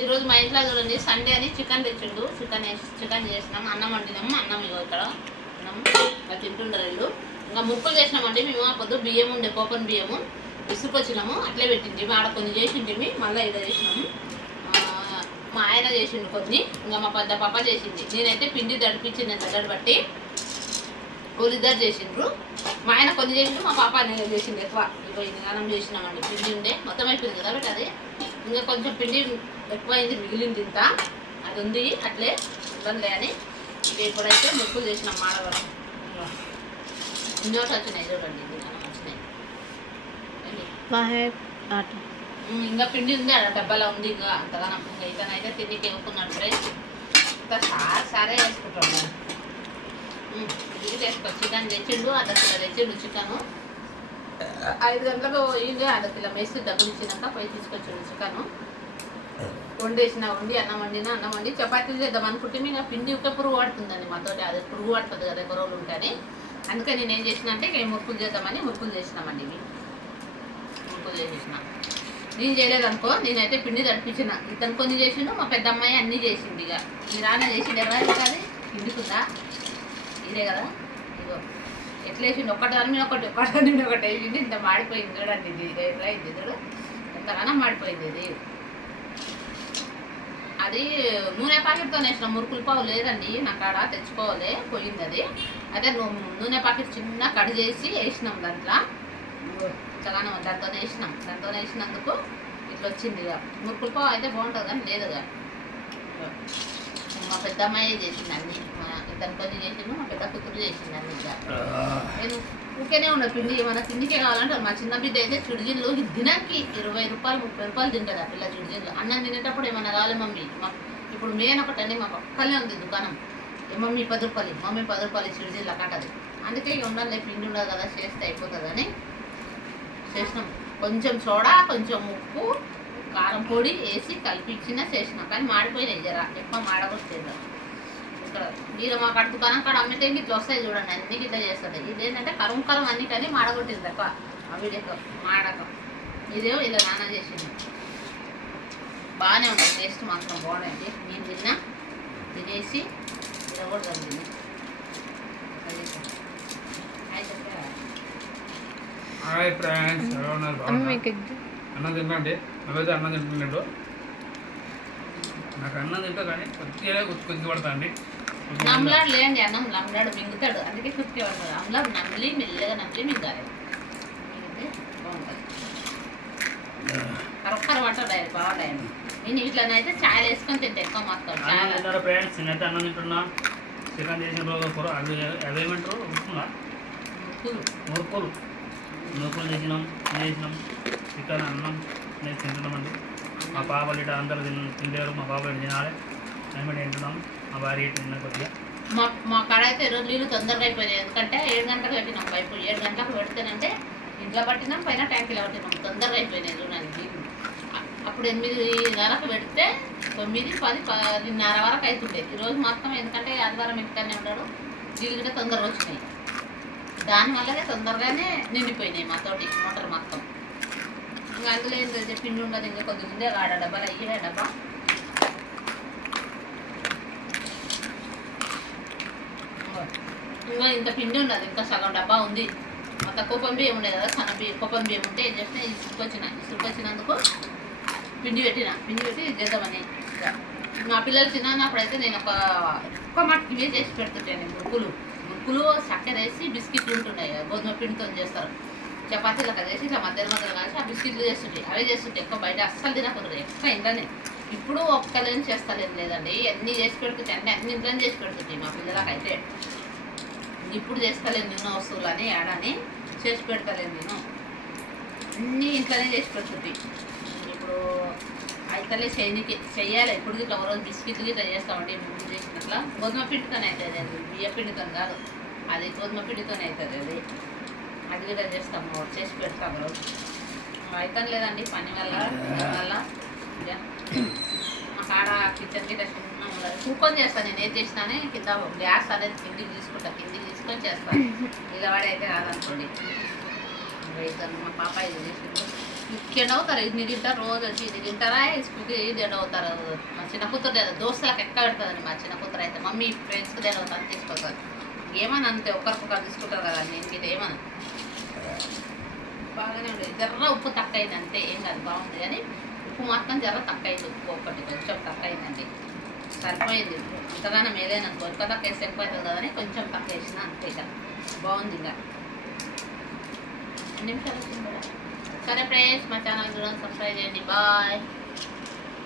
ఈరోజు మా ఇంట్లో చూడండి సండే అని చికెన్ తెచ్చిండు. చికెన్ చేసినాం, అన్నం వండినాము. అన్నం ఇగో ఇక్కడ అన్నం అది తింటుండరు వీళ్ళు. ఇంకా ముక్కలు చేసినామండి మేము. ఆ పొద్దు బియ్యం ఉండే కోపన్ బియ్యము విసుకొచ్చినాము, అట్లే పెట్టింది. ఆడ కొన్ని చేసింటిమి, మళ్ళీ ఇక్కడ చేసినాము. మా ఆయన చేసిండు కొన్ని, ఇంకా మా పెద్ద పాప చేసింది. నేనైతే పిండి దడిపించింది దగ్గర బట్టి వాళ్ళిద్దరు చేసిండ్రు. మా ఆయన కొన్ని చేసిండు, మా పాప అనేది చేసింది ఎక్కువ. ఇగో ఇది అన్నం చేసినామండి. పిండి ఉండే మొత్తం అయిపోయింది కదా బట్ అది ఇంకా కొంచెం పిండి ఎక్కువైంది, మిగిలింది ఇంత అది ఉంది అట్లే ఇబ్బంది అని. ఇక ఇప్పుడైతే ముక్కులు చేసినాం మాడవరం. ఇంజోటి వచ్చినాయి చూడండి, వచ్చినాయి. ఇంకా పిండి ఉంది అక్కడ డబ్బాలో ఉంది. ఇంకా అంతగా ఇంకా ఇతనైతే తిండికి వేసుకున్నాడు ఫ్రెండ్స్. ఇంత సారే వేసుకుంటాడు. ఇది వేసుకో చికెన్ తెచ్చిండు, అర్ధకిలో తెచ్చిండు చికెను. 5 గంటలకు పోయింది, అర్ధకిలో వేసి డబ్బులు ఇచ్చినాక పోయి తీసుకొచ్చాడు చికెను. వండి అన్నం వండి చపాతీలు చేద్దాం అనుకుంటే ఇంకా పిండి ఒక పురుగు పడుతుందండి మాతోటి. అది పురుగు పడుతుంది కదా ఎక్కువ రోజులు ఉంటాయని. అందుకని నేను ఏం చేసిన అంటే మురుకులు చేద్దామని మురుకులు చేసినామండి. ఇవి మురుకులు చేసేసిన. నేను చేయలేదనుకో, నేనైతే పిండి తడిపించిన. ఇతను కొన్ని చేసిండు, మా పెద్ద అమ్మాయి అన్నీ చేసింది. ఇక ఈ రాన చేసిండు. ఎవరైనా కాదు పిండికుందా ఇదే కదా. ఇదో ఎట్లా వేసిండు, ఒకటి ఒకటి వేసింది. ఇంత మాడిపోయింది చూడండి. ఇది ఎట్లా అయింది చూడు, ఎంతగానో మాడిపోయింది ఇది. అది నూనె ప్యాకెట్తో వేసిన మురుకులు పావు లేదండి నా కాడ, తెచ్చుకోవాలి పోయింది అది. అదే నూనె ప్యాకెట్ చిన్న కట్ చేసి వేసినాం దాంట్లో. చలాన దాంతో వేసినందుకు ఇట్లా వచ్చింది. ఇక మురుకులు పావు అయితే బాగుంటుంది కానీ లేదుగా. మా పెద్ద అమ్మాయి చేసింది అన్ని, ఇతను కొన్ని చేసిండు, మా పెద్ద కూతురు చేసింది అన్ని. ఇక నేను ఊరికేనే ఉన్న పిండి మన తిండికే కావాలంటే మా చిన్న బిడ్డ అయితే చుడిజిన్లు దినానికి 20 రూపాయలు 30 రూపాయలు తింటుంది ఆ పిల్ల చుడిజిన్లు. అన్నం తినేటప్పుడు ఏమన్నా కావాలి మమ్మీ. ఇప్పుడు మెయిన్ ఒకటండి మా పక్కనే ఉంది దుకాణం. మమ్మీ 10 రూపాయలు, మమ్మీ 10 రూపాయలు చుడిజిన్లు కట్టదు. అందుకే ఇక ఉండాలి, పిండి ఉండదు కదా, చేస్తే అయిపోతుందని చేసినాం. కొంచెం సోడా, కొంచెం ఉప్పు, కారం పొడి వేసి కలిపించిన చేసినాం. కానీ మాడిపోయినాయి జర ఎక్కువ మాడకొచ్చేది. ఇక్కడ మీరు మా కాడ దుకాణం కాడ అమ్మితే ఇట్లా వస్తాయి చూడండి, అన్ని ఇట్లా చేస్తుంది. ఇదేంటంటే కరం అన్ని కానీ మాడగొట్టింది ఎక్కువ వీడియో మాడకం. ఇదేమో ఇలా నాన్న చేసింది. బాగానే ఉంటుంది, టేస్ట్ మాత్రం బాగుంటుంది. నేను తిన్నా, తినేసి ఇలా కూడా తగ్గింది. అన్నం తింటాండి, నువ్వైతే అన్నం తింటున్నాడు. నాకు అన్నం తింటా కానీ కొద్దిగా కొద్ది పడతా అండి. నమ్మలాడు లేండి, అన్నం నమ్మలాడు మింగుతాడు, అందుకే కుర్తి పడతాడు. అమ్మలాడు నమ్మిలి మెల్లగా నమ్మిలి మింగాలి. బాగుంటుంది, కరొక్కర పట్టాడు బాగుంటాయండి. నేను ఇట్లనైతే ఛాయలు వేసుకొని తింటా ఎక్కువ మొత్తం. ఫ్రెండ్స్ నేనైతే అన్నం తింటున్నా. చికెన్ చేసిన రోజు అవేమంటారు ఉప్పులా మురుకులు చేసినాం చికెన్ అన్నం నేను తింటున్నామండి. మా పాపలు ఇట్లా అందరూ తింటారు. మా పాపలు తినాలి, మేము తింటున్నాం. మా భార్య తిన్న కొద్దిగా. మా కాడ అయితే ఈరోజు నీళ్ళు తొందరగా అయిపోయినాయి. ఎందుకంటే 7 గంటలకు పెట్టినాం పైపు. 7 గంటలకు పెడితేనంటే ఇంట్లో పట్టినాం, పైన ట్యాంకీలో పట్టినాం. తొందరగా అయిపోయినాయి చూడండి. అప్పుడు 8:30కు పెడితే 9, 10, 10:30 వరకు అవుతుండే. ఈరోజు మొత్తం ఎందుకంటే ఆదివారం ఇంటికనే ఉన్నాడు, నీళ్ళు కూడా తొందరగా వచ్చినాయి. దానివల్లనే తొందరగానే నిండిపోయినాయి మాతోటి మోటార్ మొత్తం. ఇంకా అందులో ఏంటంటే పిండి ఉండదు, ఇంకా కొద్దిగా ఉండే ఆడ డబ్బాలు అయ్యే డబ్బా. ఇంకా ఇంత పిండి ఉండదు, ఇంకా సగం డబ్బా ఉంది. మొత్తం కోపం బియ్యం ఉండేది కదా, కోపం బియ్యం ఉంటే ఏం చేసినా ఇసుకొచ్చినందుకు పిండి పెట్టి చేద్దామని. మా పిల్లలు చిన్నప్పుడైతే నేను ఒక్క మట్టికి ఇవే చేసి పెడుతుంటాను. మురుకులు చక్కెర వేసి బిస్కెట్లు ఉంటుంటాయి, గోధుమ పిండితో చేస్తారు. చపాతీలు చేసి ఇట్లా మధ్యలో కలిసి ఆ బిస్కెట్లు చేస్తుంటాయి. అవే చేస్తుంటాయి ఎక్కువ, బయట అస్సలు తినకూడదు ఎక్కువ ఇంట్లోనే. ఇప్పుడు ఒక్కలేని చేస్తలేదు లేదండి, అన్నీ చేసి పెడుతుంటాయి, అన్ని ఇంట్లోనే చేసి పెడుతుంటాయి మా పిల్లలకైతే. ఇప్పుడు చేస్తలేదు నిన్న వస్తువులు అని ఏడని చేసి పెడతలేదు నేను, అన్నీ ఇంట్లోనే చేసి పెడుతుంటాయి. ఇప్పుడు అయితే చెయ్యాలి. ఇప్పుడు ఇట్లా ఒక రోజు బిస్కెట్లు ఇట్లా చేస్తామండి. ముందు చేసినట్లా గోధుమ పిండితోనే అవుతుంది, అది బియ్య పిండితో కాదు, అది గోధుమ పిండితోనే అవుతుంది. అది కూడా చేస్తాము, చేసి పెడతాము రోజు. అయితే లేదండి పని వల్ల మా కాడ కిచెన్ గిట్ట చిన్న ఉండదు. కూకొని చేస్తాను నేను ఏది చేసినానే. కింద గ్యాస్ అనేది కిందికి తీసుకొని చేస్తాను. నిలబడి అయితే కాదనుకోండి. మా పాప ఇది చేసింది. అవుతారు ఇన్ని తింటారు రోజు వచ్చి ఇది తింటారా స్కూల్కి ఇది అవుతారు. మా చిన్న కూతురు లేదా దోస్తులకు ఎక్క పెడుతుందండి. మా చిన్న కూతురు అయితే మమ్మీ ఫ్రెండ్స్కి అవుతాను తీసుకొస్తారు. ఏమని అంతే ఒకరికొకరు తీసుకుంటారు కదా నేను ఇది ఏమన్నా బాగానే ఉండేది. జర్ర ఉప్పు తక్కువ అయింది అంతే, ఏం కాదు బాగుంది. కానీ ఉప్పు మాత్రం జర్ర తక్కువ అయింది. ఉప్పు ఒకటి కొంచెం తక్కువ అయిందండి. సరిపోయింది ఉప్పు అంతగానో మేలైన దొరక తక్కువ వేస్తే ఎక్కువ అవుతుంది కదా అని కొంచెం తక్కువ వేసిన అంతే. ఇక బాగుంది. ఇంకా ఎన్ని నిమిషాలు వచ్చింది కూడా. సరే ఫ్రెండ్స్, మా ఛానల్ కూడా సబ్స్క్రైబ్ చేయండి. బాయ్.